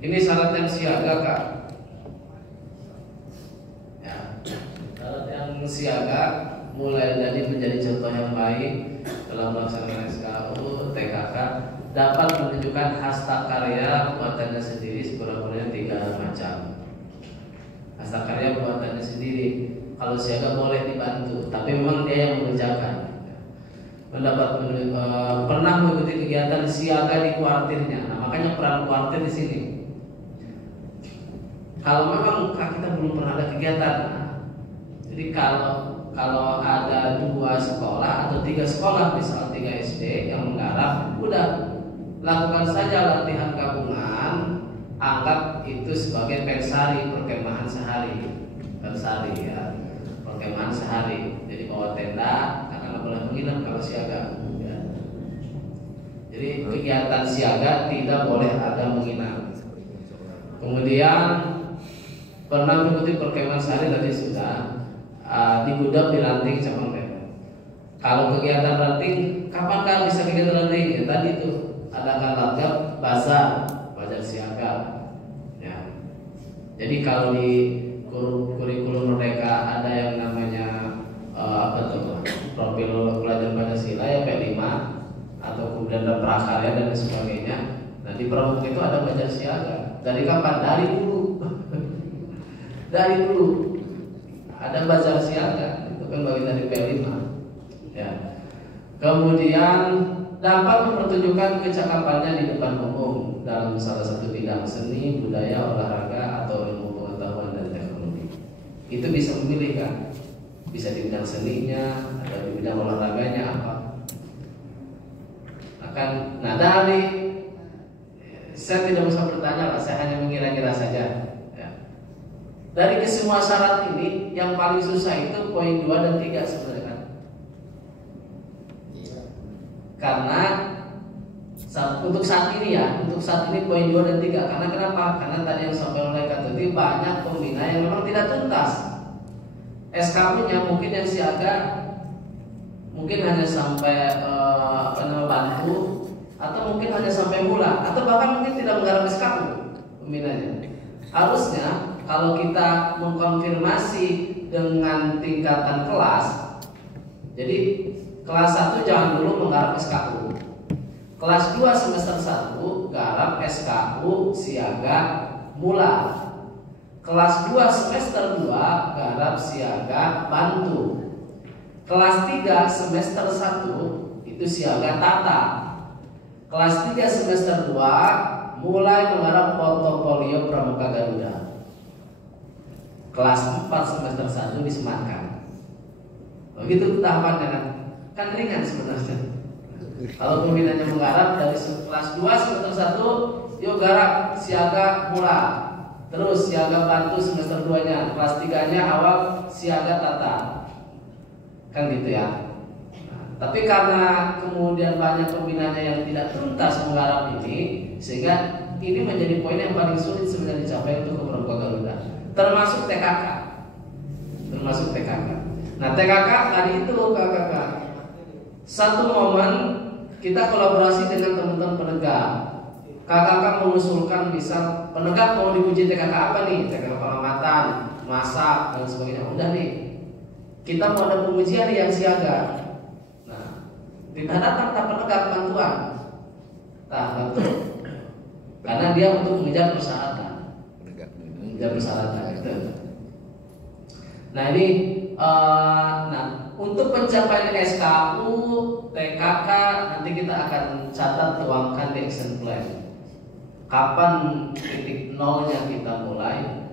Ini syarat yang siaga, Kak. Ya, syarat yang siaga mulai dari menjadi contoh yang baik dalam melaksanakan SKU, TKK, dapat menunjukkan hasta karya buatannya sendiri sekurang-kurangnya 3 macam. Hasta karya buatannya sendiri. Kalau siaga boleh dibantu, tapi memang dia yang mengerjakan. Pernah mengikuti kegiatan siaga di kuartirnya. Nah, makanya peran kuartir di sini. Kalau memang kita belum pernah ada kegiatan, jadi kalau ada 2 sekolah atau 3 sekolah, misal 3 SD yang menggarap, udah lakukan saja latihan gabungan, anggap itu sebagai pensari, perkemahan sehari, pensari ya, perkemahan sehari. Jadi bawa tenda, karena boleh menginap kalau siaga. Ya. Jadi kegiatan siaga tidak boleh ada menginap. Kemudian pernah mengikuti perkemahan sehari tadi sudah. Di gudang di ranting cabang merah. Kalau kegiatan ranting, kapankah bisa kegiatan ranting? Ya tadi itu adakan latihan bazar siaga. Ya. Jadi kalau di kurikulum Merdeka ada yang namanya profil pelajar Pancasila ya P5 atau kemudian ada prakarya dan sebagainya. Nah di pramuka itu ada bazar siaga. Dari kapan? Dari dulu. Dari dulu. Ada bazar siaga, itu kan bagian dari P5. Ya. Kemudian dapat mempertunjukkan kecakapannya di depan umum dalam salah satu bidang seni, budaya, olahraga, atau ilmu pengetahuan dan teknologi. Itu bisa memilih kan? Bisa di bidang seninya atau di bidang olahraganya apa? Nah dari saya tidak usah bertanya lah, saya hanya mengira-ngira saja. Dari kesemua syarat ini yang paling susah itu poin 2 dan 3 sebenarnya kan. Karena untuk saat ini ya, untuk saat ini poin 2 dan 3. Karena kenapa? Karena tadi yang sampai oleh Kak Tuti banyak pembina yang memang tidak tuntas. SKU-nya mungkin yang siaga mungkin hanya sampai bantu, atau mungkin hanya sampai mula, atau bahkan mungkin tidak menggarap SKU pembinanya. Harusnya kalau kita mengkonfirmasi dengan tingkatan kelas, jadi kelas 1 jangan dulu menggarap SKU. Kelas 2 semester 1 garap SKU siaga mula. Kelas 2 semester 2 garap siaga bantu. Kelas 3 semester 1 itu siaga tata. Kelas 3 semester 2 mulai menggarap portofolio Pramuka Garuda. Kelas 4 semester 1 disematkan. Begitu tahapannya kan ringan sebenarnya. Kalau pembinanya menggarap dari kelas 2 semester 1 yuk garap siaga mula. Terus siaga bantu semester 2-nya, kelas 3-nya awal siaga tata. Kan gitu ya. Tapi karena kemudian banyak pembinanya yang tidak tuntas menggarap ini, sehingga ini menjadi poin yang paling sulit sebenarnya dicapai untuk Pramuka Garuda. Termasuk TKK. Nah TKK tadi itu kakak. Satu momen kita kolaborasi dengan teman-teman penegak. Kakak mengusulkan bisa penegak mau diuji TKK apa nih? TKK pengamatan, masak dan sebagainya. Udah nih, kita mau ada pengujian yang siaga. Nah, tidak datang tak penegak bantuan. Nah, betul. Karena dia untuk mengejar persyaratan. Nah ini, untuk pencapaian SKU, TKK nanti kita akan catat tuangkan di action plan. Kapan titik nolnya kita mulai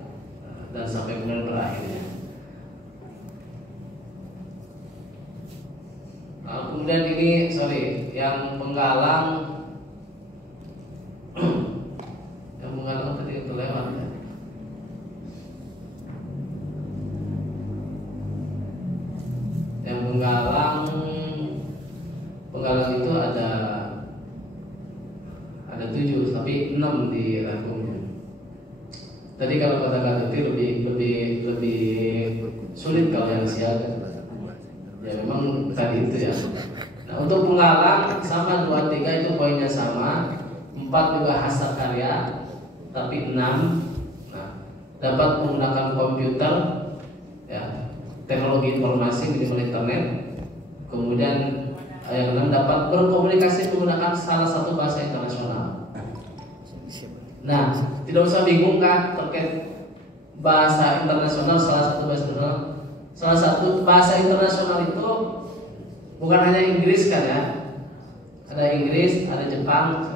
dan sampai kemudian berakhirnya. Kemudian ini yang penggalang tadi itu lewat ya. Yang penggalang itu ada 7 tapi 6 di rangkumnya. Tadi kalau kata Kak Tuti lebih sulit kalau yang siaga. Ya memang tadi itu ya. Nah untuk penggalang sama 2, 3 itu poinnya sama. 4 juga hasil karya. tapi 6. Nah, dapat menggunakan komputer, ya, teknologi informasi minimal internet. Kemudian yang 6 dapat berkomunikasi menggunakan salah satu bahasa internasional. Nah, tidak usah bingung kan terkait bahasa internasional, salah satu bahasa internasional. Salah satu bahasa internasional itu bukan hanya Inggris kan ya. Ada Inggris, ada Jepang,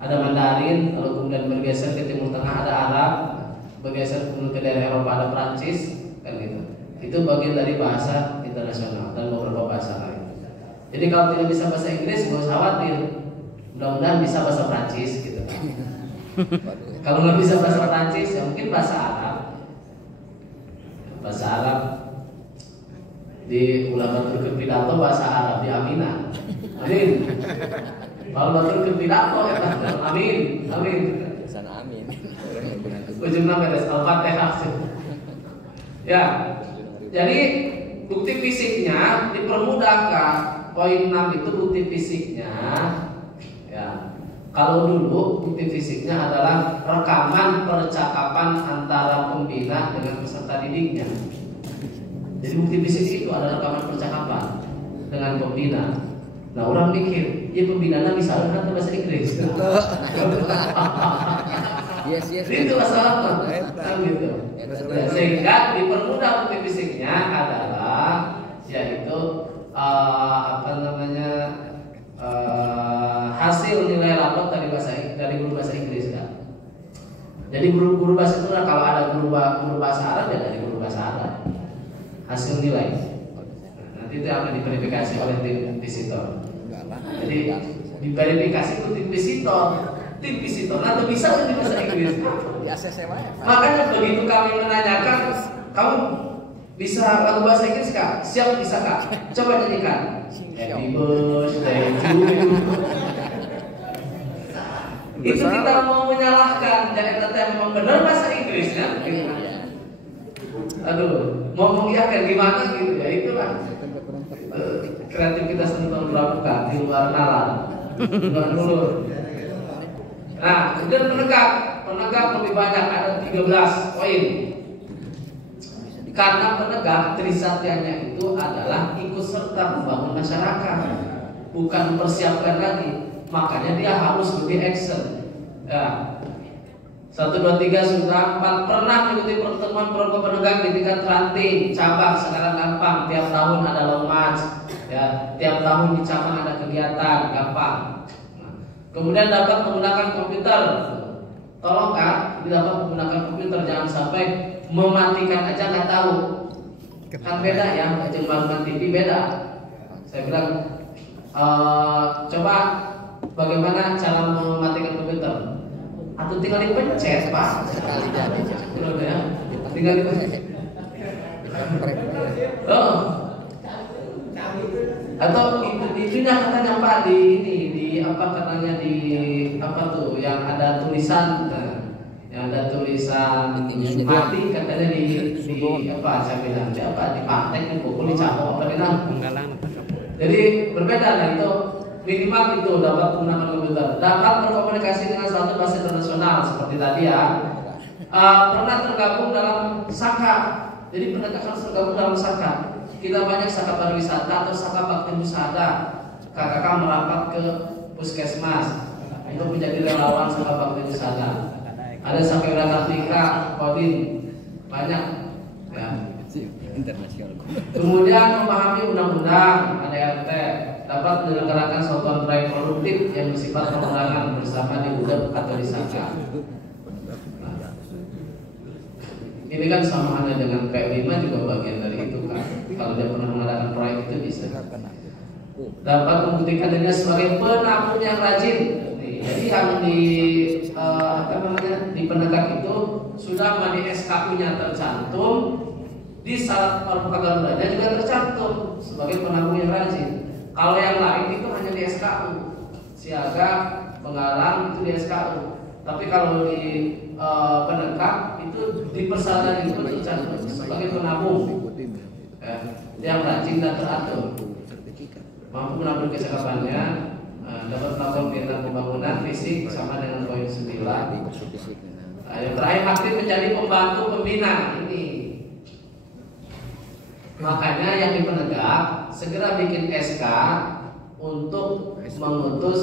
ada Mandarin, lalu kemudian bergeser ke Timur Tengah ada Arab, bergeser kemudian ke daerah Eropa ada Prancis, kan gitu. Itu bagian dari bahasa internasional dan beberapa bahasa lain. Jadi kalau tidak bisa bahasa Inggris, nggak usah khawatir. Mudah-mudahan bisa bahasa Prancis gitu. Kalau nggak bisa bahasa Prancis, ya mungkin bahasa Arab. Bahasa Arab di ulama Turki pidato bahasa Arab di Aminah. Amin. Kalau batur ke pidato ya, amin, amin. Sana amin. Ujungnya beres Al-Fatihah. Ya. Jadi bukti fisiknya dipermudah Kak. Poin 6 itu bukti fisiknya. Ya. Kalau dulu bukti fisiknya adalah rekaman percakapan antara pembina dengan peserta didiknya. Jadi bukti fisik itu adalah rekaman percakapan dengan pembina. Nah orang mikir, ya pembinanya bisa kan bahasa Inggris. Yes. Itu masalah kan gitu. Ya, sehingga dipermudah bukti fisiknya adalah yaitu hasil nilai rapot dari guru bahasa Inggris kan. Jadi guru bahasa itu kalau ada guru bahasa Arab ya dari guru bahasa Arab. Hasil nilai. Nanti itu akan diverifikasi oleh tim visitor. Jadi diverifikasi itu tim visitor. Nanti bisa di bahasa Inggris. Di ACC wae. Makanya begitu kami menanyakan, kamu bisa lagu bahasa Inggris Kak? Siap bisa Kak? Coba nyanyikan. Happy birthday to you. Itu kita mau menyalahkan dan kita memang benar bahasa Inggris kan? Aduh, mau mengiyakan gimana gitu ya itulah kreativitas tentang pramuka di luar nalar, luar dulu. Nah, kemudian penegak lebih banyak ada 13 poin. Karena penegak trisatyanya itu adalah ikut serta membangun masyarakat, bukan mempersiapkan lagi. Makanya dia harus lebih action. Ya. 1, 2, 3 sudah 4 pernah mengikuti pertemuan program penegak di tingkat ranting cabang. Sekarang gampang, tiap tahun ada long march, ya, tiap tahun di cabang ada kegiatan, gampang. Nah, kemudian dapat menggunakan komputer. Tolong Kak, dapat menggunakan komputer, jangan sampai mematikan aja nggak tahu. Kan beda ya, jembalan TV beda. Saya bilang coba bagaimana cara mematikan komputer? Atau tinggal dipencet Pak. Sekali jadi. Ya. Tinggal dipencet. Oh. Atau itunya katanya Pak di apa katanya di apa tuh yang ada tulisan mati katanya di apa saya bilang di apa di pantek di pukul di cabok apa bilang. Jadi berbeda lah itu. Minimal itu dapat menggunakan komputer, dapat berkomunikasi dengan satu bahasa internasional seperti tadi ya. Pernah tergabung dalam SAKA. Jadi penegak harus tergabung dalam SAKA. Kita banyak SAKA pariwisata atau SAKA bakti musada. KKK merapat ke puskesmas untuk menjadi relawan SAKA bakti musada. Ada SAKA Wirakartika, Kodim, banyak. Ya. Internasional. Kemudian memahami undang-undang, ADRT, dapat menyelenggarakan satuan proyek produktif yang bersifat perorangan bersama di UDEP atau di SAKA. Nah, ini kan sama halnya dengan P5 juga bagian dari itu kan. Kalau dia pernah mengadakan proyek itu bisa. Dapat membuktikan dirinya sebagai penabung yang rajin. Jadi yang di penegak itu sudah di SKU-nya tercantum. Di syarat pergarudannya juga tercantum sebagai penabung yang rajin. Kalau yang lain itu hanya di SKU, siaga, penggalang itu di SKU. Tapi kalau di penegak itu di persyaratan itu tercantum sebagai penabung yang rajin dan teratur, mampu menabung kesehataannya, dapat melakukan kegiatan pembangunan fisik sama dengan poin 9. Nah, yang terakhir aktif menjadi pembantu pembina ini. Makanya yang di penegak segera bikin SK untuk mengutus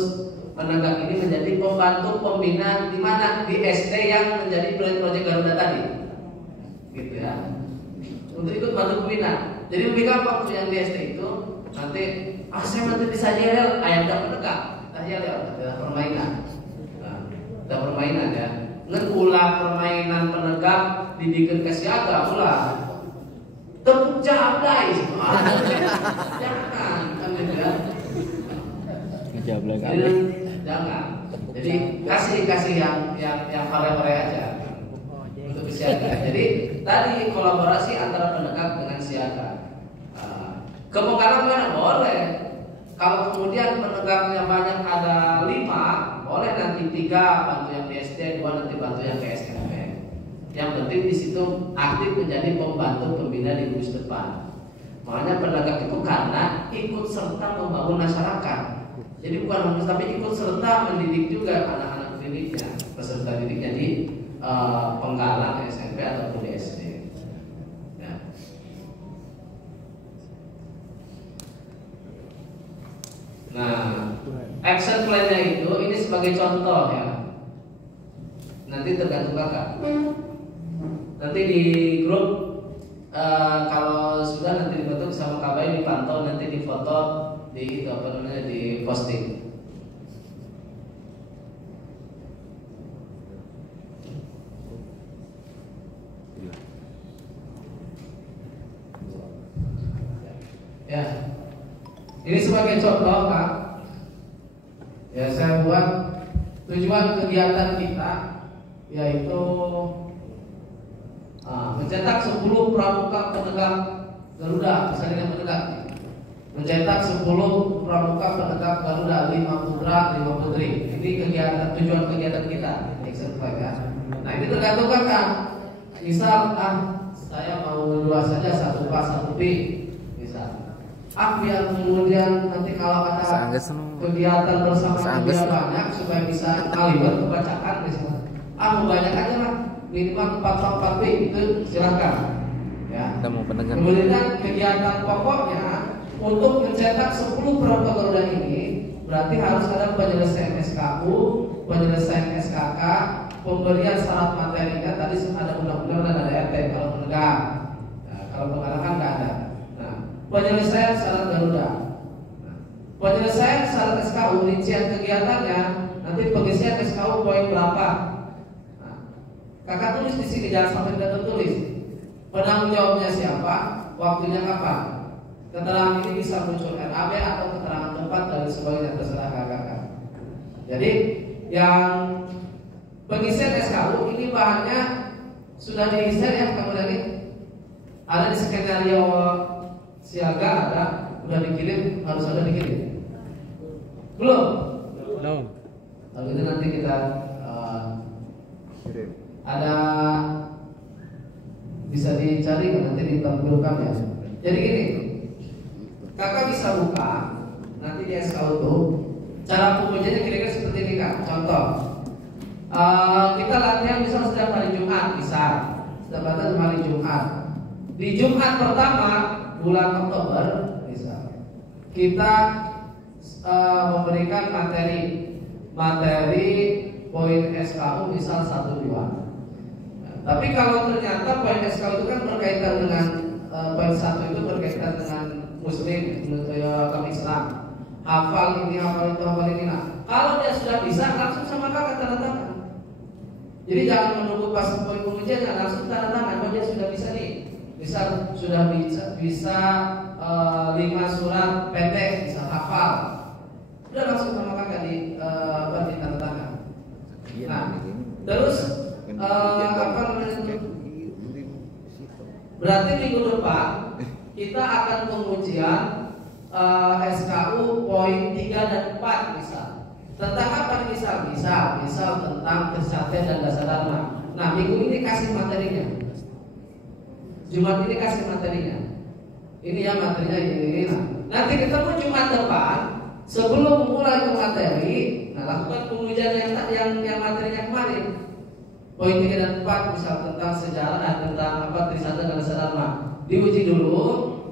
penegak ini menjadi pembantu pembina di mana di SD yang menjadi proyek Garuda tadi, gitu ya. Untuk ikut bantu pembina. Jadi lebih gampang yang di SD itu nanti saya nanti bisa yel, ayam tidak penegak, kita yel, tidak permainan, tidak permainan ya. Ulah permainan penegak dibikin ke siaga ulah. Tepuk jabdai, jangan, kan gitu ya. Ngejablay Jadi, jangan. Jadi kasih yang hore-hore aja untuk siaga. Jadi tadi kolaborasi antara penegak dengan siaga. Kebongkaran mana boleh. Kalau kemudian penegaknya banyak ada 5, boleh nanti 3 bantu yang di SD, 2 nanti bantu yang ke SMP. Yang penting di situ aktif menjadi pembantu pembina di gugus depan. Makanya penegak itu karena ikut serta membangun masyarakat. Jadi bukan hanya tapi ikut serta mendidik juga anak-anak didiknya, peserta didiknya di penggalan SMP ataupun di SD. Ya. Nah, action plan-nya itu ini sebagai contoh ya. Nanti tergantung kakak. Nanti di grup kalau sudah nanti dibentuk sama KBI dipantau, nanti difoto, di itu apa namanya di posting. Ya, ini sebagai contoh Kak. Ya saya buat tujuan kegiatan kita yaitu mencetak 10 pramuka penegak Garuda, misalnya penegak. Mencetak 10 pramuka penegak Garuda, 5 putra, 5 putri. Ini kegiatan tujuan kegiatan kita. Ya. Nah ini tergantung kakak. Misal saya mau 2 saja, 1 A 1 B. Misal. Biar kemudian nanti kalau ada kegiatan bersama dia banyak supaya bisa ngalibat kebacakan misalnya. Mau banyak aja lah. Minimal 4 B itu silakan. Ya. Kita mau penegak. Kemudian kegiatan pokoknya untuk mencetak 10 pramuka Garuda ini berarti harus ada penyelesaian SKU, penyelesaian SKK, pemberian syarat materinya. Tadi ada undang-undang dan ada RT kalau penegak. Nah, kalau penegak kan nggak ada. Nah, penyelesaian syarat Garuda, penyelesaian syarat SKU, rincian kegiatannya, nanti pengisian SKU poin berapa. Nah, kakak tulis di sini, jangan sampai tidak tertulis. Penanggung jawabnya siapa, waktunya kapan. Keterangan ini bisa muncul RAB atau keterangan tempat dan sebagainya, terserah kakak. Jadi yang pengisian SKU ini bahannya sudah diisi ya kemudian ini ada di skenario siaga, ada udah dikirim, harus ada dikirim. Belum? Belum. Kalau itu nanti kita ada bisa dicari nanti ditampilkan ya. Jadi gini, kakak bisa buka nanti di SKU tuh cara pengujiannya kira-kira seperti ini kak. Contoh, kita latihan misal setiap hari Jumat, misal setiap hari Jumat. Di Jumat pertama bulan Oktober, misal kita memberikan materi poin SKU misal 1-2. Tapi kalau ternyata poin SKU itu kan berkaitan dengan poin 1 itu berkaitan dengan Muslim, agama Islam, hafal ini, hafal itu, hafal ini. Nah, kalau dia sudah bisa, langsung sama kakak tanda tangan. Jadi jangan menunggu pas poin pengujian, langsung tanda tangan. Kalau dia sudah bisa nih, misal sudah bisa 5 surat pendek, bisa hafal, udah langsung sama kakak di tanda tangan. Nah, terus berarti minggu depan kita akan pengujian SKU poin 3 dan 4 misal. Tentang apa misal tentang kesehatan dan dasar dharma. Nah, minggu ini kasih materinya. Jumat ini kasih materinya. Ini ya materinya ini. Nah, nanti ketemu Jumat depan sebelum mulai ke materi, nah lakukan pengujian yang materinya kemarin. poin 3 dan 4 misal tentang sejarah, tentang Trisatha dan Dharma, diuji dulu,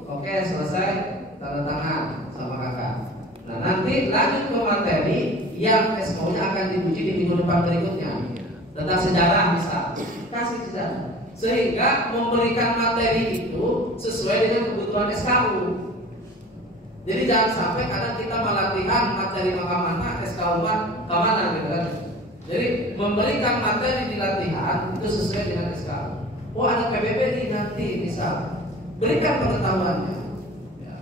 oke selesai, tanda tangan sama kakak. Nah nanti lanjut ke materi yang SKU-nya akan diuji di minggu depan berikutnya tentang sejarah misal, kasih sejarah, sehingga memberikan materi itu sesuai dengan kebutuhan SKU. Jadi jangan sampai kadang kita melatihan materi mana SKU mana gitu kan. Jadi memberikan materi di latihan itu sesuai dengan SKU. Oh ada PBB nih nanti misal, berikan pengetahuannya. Ya.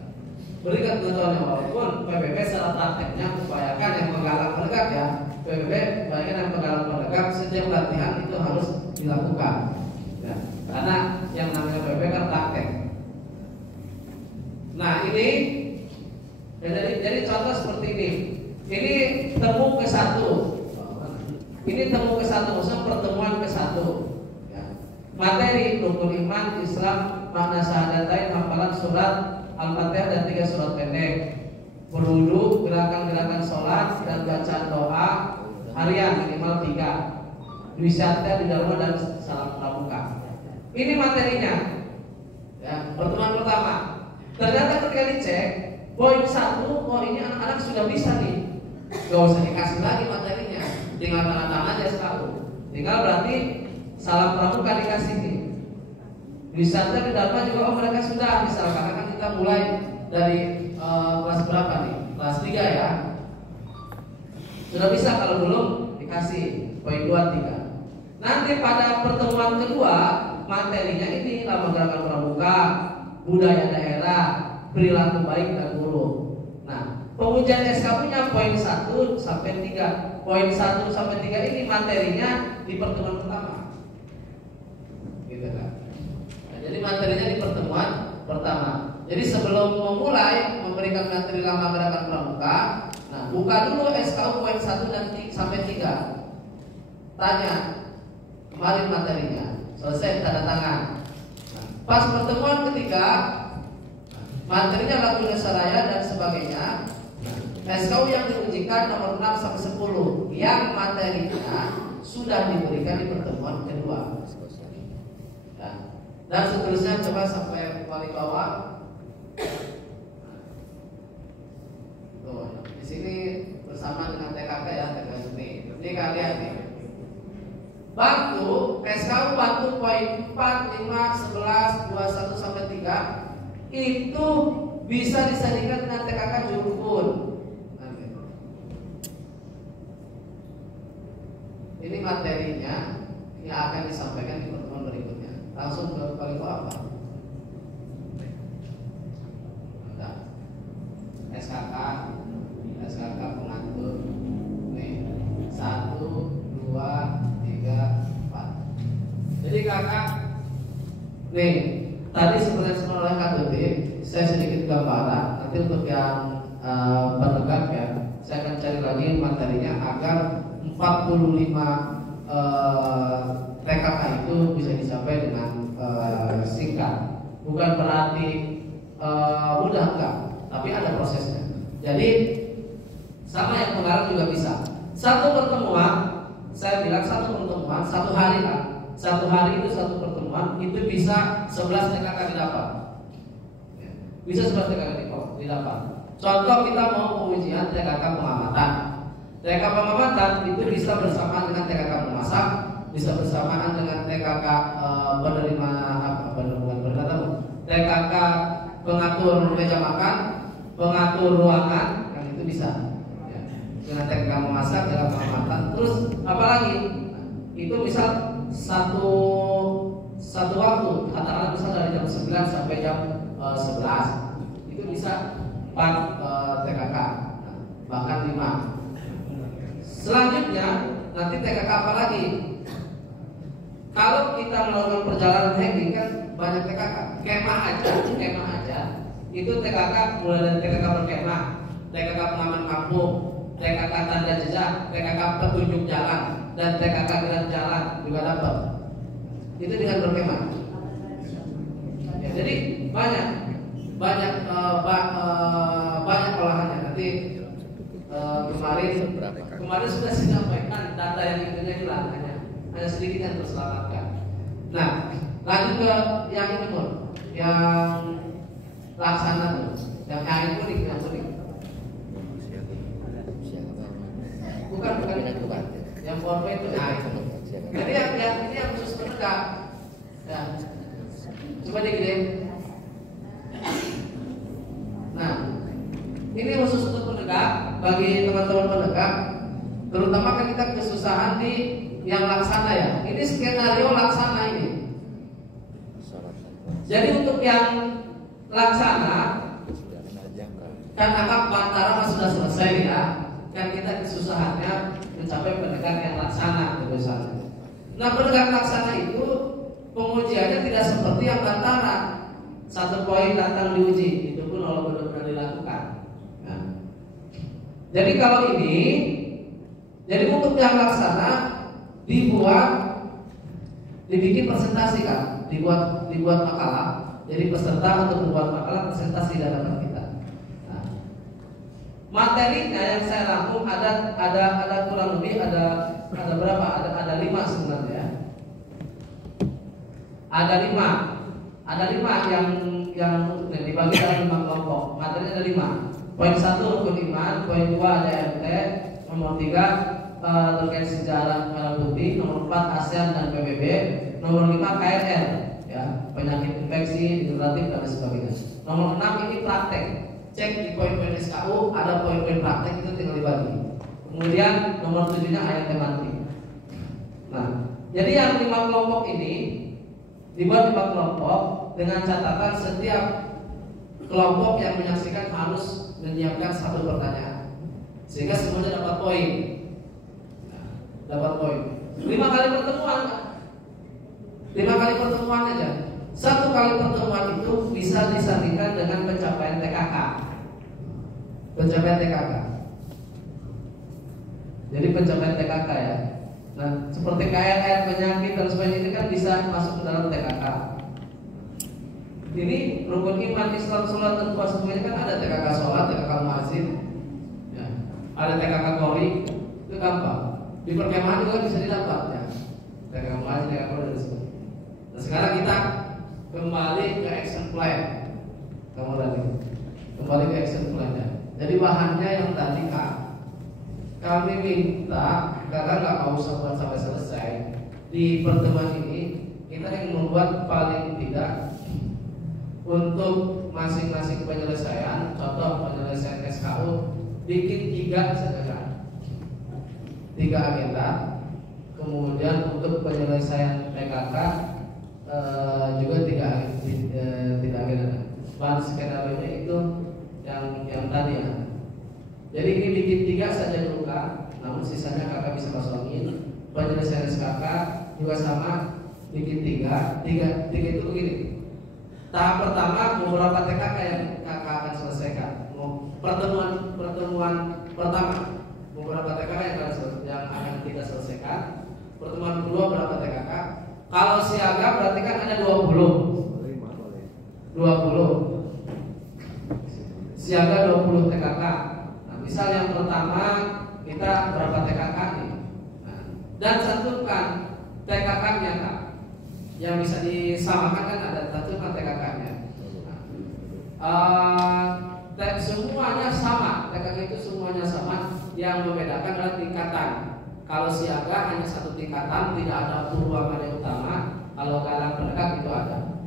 Berikan pengetahuannya walaupun PBB secara prakteknya upayakan yang penggalang penegak ya. PBB bagian yang penggalang penegak setiap latihan itu harus dilakukan. Ya. Karena yang namanya PBB kan praktek. Nah ini jadi contoh seperti ini. Ini temu ke-1. Ini temu ke-1, maksudnya pertemuan ke-1 ya. Materi rukun iman, Islam, makna syahadatain, hafalan surat Al-Fatihah dan 3 surat pendek, berwudu, gerakan-gerakan sholat dan bacaan doa harian minimal 3, wisata di Dharma dan salam pramuka. Ini materinya ya, pertemuan pertama. Ternyata ketika dicek poin 1, oh ini anak-anak sudah bisa nih, gak usah dikasih lagi materinya, tinggal tanda tangan aja SKU. Tinggal berarti salam pramuka dikasih nih. Wisata di Dharma juga oh mereka sudah misal, karena kan kita mulai dari kelas berapa nih? Kelas 3 ya. Sudah bisa, kalau belum dikasih poin 2, 3. Nanti pada pertemuan kedua materinya ini lama gerakan pramuka, budaya daerah, perilaku baik dan buruk. Nah, pengujian SKU-nya poin 1 sampai 3. Poin 1 sampai 3 ini materinya di pertemuan pertama. Gitu kan. Nah, jadi materinya di pertemuan pertama. Jadi sebelum memulai memberikan materi lama gerakan pramuka, nah buka dulu SKU poin 1 dan sampai 3. Tanya, kemarin materinya, selesai tanda tangan. Nah, pas pertemuan ketiga, materinya lagu Indonesia dan sebagainya. SKU yang diujikan nomor 6 sampai 10 yang materinya sudah diberikan di pertemuan kedua. Dan seterusnya coba sampai paling bawah. Tuh, di sini bersama dengan TKK ya, TKK ini. Ini kalian nih. Bantu SKU bantu poin 4, 5, 11, 21 sampai 3 itu bisa disandingkan dengan TKK Jurukun. Ini materinya yang akan disampaikan di pertemuan berikutnya. Langsung ke paling bawah apa? SKK pengatur. Nih, 1, 2, 3, 4. Jadi kakak, nih tadi seperti oleh KTP, saya sedikit gambaran. Nanti untuk yang penegak ya, saya akan cari lagi materinya agar 45 TKK itu bisa dicapai dengan singkat. Bukan berarti mudah enggak, tapi ada prosesnya. Jadi sama yang penggarap juga bisa. Satu pertemuan, saya bilang satu pertemuan, 1 hari lah. 1 hari itu satu pertemuan itu bisa 11 TKK didapat. Bisa 11 TKK didapat. Contoh kita mau pengujian TKK pengamatan. TKK pengamatan itu bisa bersamaan dengan TKK memasak, bisa bersamaan dengan TKK penerima TKK pengatur meja makan, pengatur ruangan, kan itu bisa. Ya. Dengan TKK memasak, TKK pengamatan. Terus apalagi? Itu bisa satu waktu, katakanlah bisa dari jam 9 sampai jam 11. Itu bisa 4 TKK, bahkan 5. Selanjutnya nanti TKK apa lagi? Kalau kita melakukan perjalanan hiking kan banyak TKK. Kemah aja. Itu TKK mulai dari TKK berkemah, TKK pengaman kampung, TKK tanda jejak, TKK petunjuk jalan, dan TKK gerak jalan juga dapat. Itu dengan berkemah. Ya, jadi banyak olahannya. Nanti kemarin sudah saya sampaikan data yang itunya hilang hanya hanya sedikit yang terselamatkan. Nah, lanjut ke yang ini pun, yang laksana tuh, yang kuning, yang kuning. Bukan, yang forme itu. Nah, jadi yang ini yang khusus penegak. Ya. Coba digedein. Nah, ini khusus untuk penegak, bagi teman-teman penegak, terutama kan kita kesusahan di yang laksana ya. Ini skenario laksana ini. Jadi untuk yang laksana, kan anggap Mataram sudah selesai ya. Kan kita kesusahannya mencapai penegak yang laksana kesusahannya. Nah, penegak laksana itu pengujiannya tidak seperti yang Bantara. 1 poin datang diuji, itu pun kalau benar-benar dilakukan. Nah, jadi kalau ini, jadi untuk yang laksana dibikin presentasi kan, dibuat makalah. Jadi peserta untuk membuat makalah presentasi di hadapan kita. Nah, materinya yang saya rangkum ada kurang lebih ada berapa? Ada 5 sebenarnya. Ada 5 yang dibagi dalam 5 kelompok. Materinya ada 5. Poin 1 rukun iman, poin 2 ada RT, nomor 3 terkait sejarah merah putih, nomor 4 ASEAN dan PBB, nomor 5 KRL, ya, penyakit infeksi, degeneratif dan sebagainya. Nomor 6 ini praktek. Cek di poin-poin SKU ada poin-poin praktek, itu tinggal dibagi. Kemudian nomor 7-nya ayat tematik. Nah, jadi yang 5 kelompok ini dibuat 5 kelompok dengan catatan setiap kelompok yang menyaksikan harus menyiapkan 1 pertanyaan sehingga semuanya dapat poin. Nah, dapat poin. 5 kali pertemuan, 5 kali pertemuan aja. 1 kali pertemuan itu bisa disandingkan dengan pencapaian TKK. Pencapaian TKK. Jadi pencapaian TKK ya. Nah, seperti KRL, penyakit dan sebagainya ini kan bisa masuk ke dalam TKK. Ini rukun iman, Islam, sholat dan puasa semuanya kan ada TKK sholat, TKK muazin, ya. Ada TKK kori, itu gampang. Di perkemahan juga bisa didapat ya. TKK muazin, TKK kori dan sebagainya. Nah, sekarang kita kembali ke action plan. Kembali ke action plan ya. Jadi bahannya yang tadi kami minta, karena nggak mau buat sampai selesai di pertemuan ini, kita ingin membuat paling tidak untuk masing-masing penyelesaian, contoh penyelesaian SKU, bikin 3 saja, 3 agenda. Kemudian untuk penyelesaian PKK juga 3 agenda. Bahan skenario itu yang tadi ya. Jadi ini bikin 3 saja dulu Kak, namun sisanya kakak bisa kosongin. Penyelesaian SKK juga sama, bikin 3 itu begini. Tahap pertama beberapa TKK yang kakak akan selesaikan. Pertemuan pertama beberapa TKK yang akan kita selesaikan. Pertemuan kedua berapa TKK? Kalau siaga berarti kan ada 20. Siaga 20 TKK. Misal yang pertama kita berapa TKK nih? Nah, dan satukan TKK-nya Kak. Yang bisa disamakan kan ada satukan TKK-nya. Semuanya sama, TKK itu semuanya sama. Yang membedakan adalah tingkatan. Kalau siaga hanya 1 tingkatan, tidak ada ruangan yang utama. Kalau galang pendekat itu ada.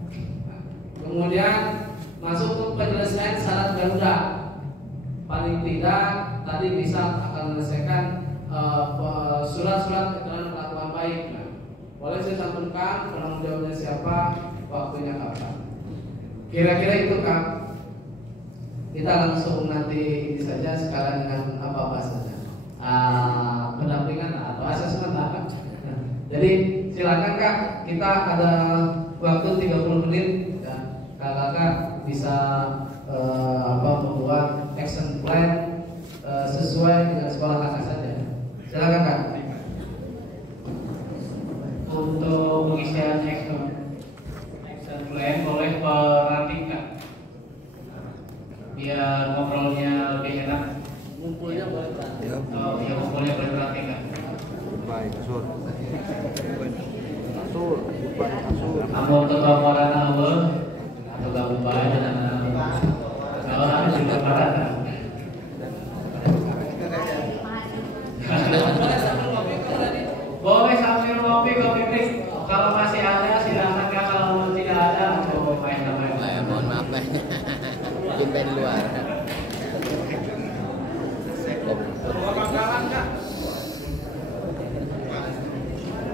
Nah, kemudian masuk ke penyelesaian syarat Garuda. Paling tidak tadi bisa akan menyelesaikan surat-surat keterangan kelakuan baik. Nah, boleh saya cantumkan penanggung jawabnya siapa, waktunya kapan. Kira-kira itu Kak. Kita langsung nanti ini saja sekarang dengan apa saja. Pendampingan atau asesmen apa. Jadi silakan Kak, kita ada waktu 30 menit dan Kakak bisa membuat action plan sesuai dengan sekolah kakak saja. Silakan Kak. Untuk pengisian action plan boleh perhatikan biar ngobrolnya lebih enak. Ngumpulnya boleh Pak. Oh iya, ngumpulnya boleh perhatikan. Baik, sur. Amun tetokoran Allah atau gabung bae dan kalau harus juga parah. Boleh sambil ngopi kopi break. Kalau masih ada silakan Kak, kalau tidak ada main-main. Mohon maaf mungkin di luar. Pangkalan Kak.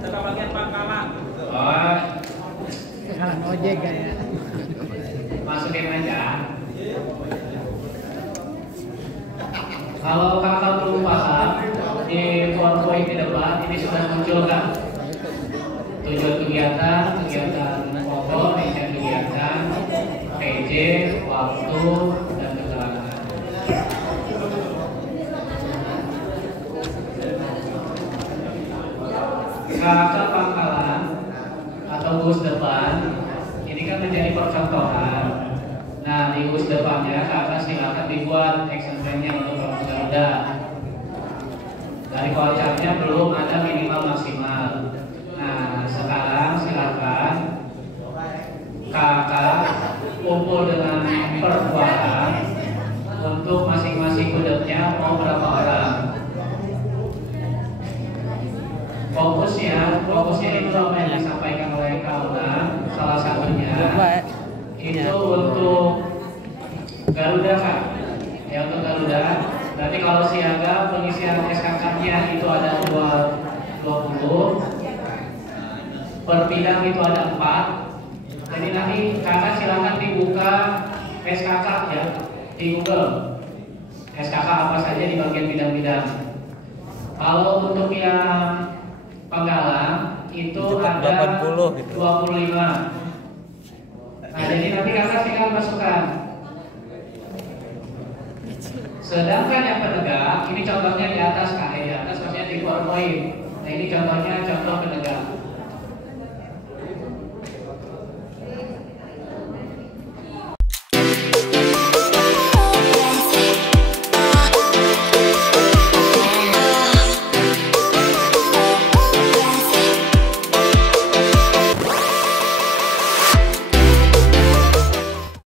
Kita bagian pangkalan. Oh, ojek ya. masukin aja. Kalau kakak belum paham di PowerPoint di depan ini sudah muncul kan? Tujuan kegiatan foto, rincian kegiatan, PJ, waktu, dan keterangan. Kakak pangkalan atau bus depan ini kan menjadi percontohan. Nah, di bus depannya kakak silakan dibuat action plan-nya untuk kelompok Garuda. Dari konsepnya belum ada minimal maksimal. Nah, sekarang silakan kakak kumpul dengan perbuatan untuk masing-masing budgetnya mau berapa orang. Fokusnya itu apa yang disampaikan oleh Kauna, salah satunya itu untuk Garuda Kak. Ya, untuk Garuda. Berarti kalau siaga pengisian SKK-nya itu ada 20, per bidang itu ada 4. Jadi nanti kakak silakan dibuka SKK ya di Google. SKK apa saja di bagian bidang-bidang. Kalau untuk yang Penggalang itu ada 80 gitu. 25. Nah, jadi nanti kakak tinggal masukkan. Sedangkan yang penegak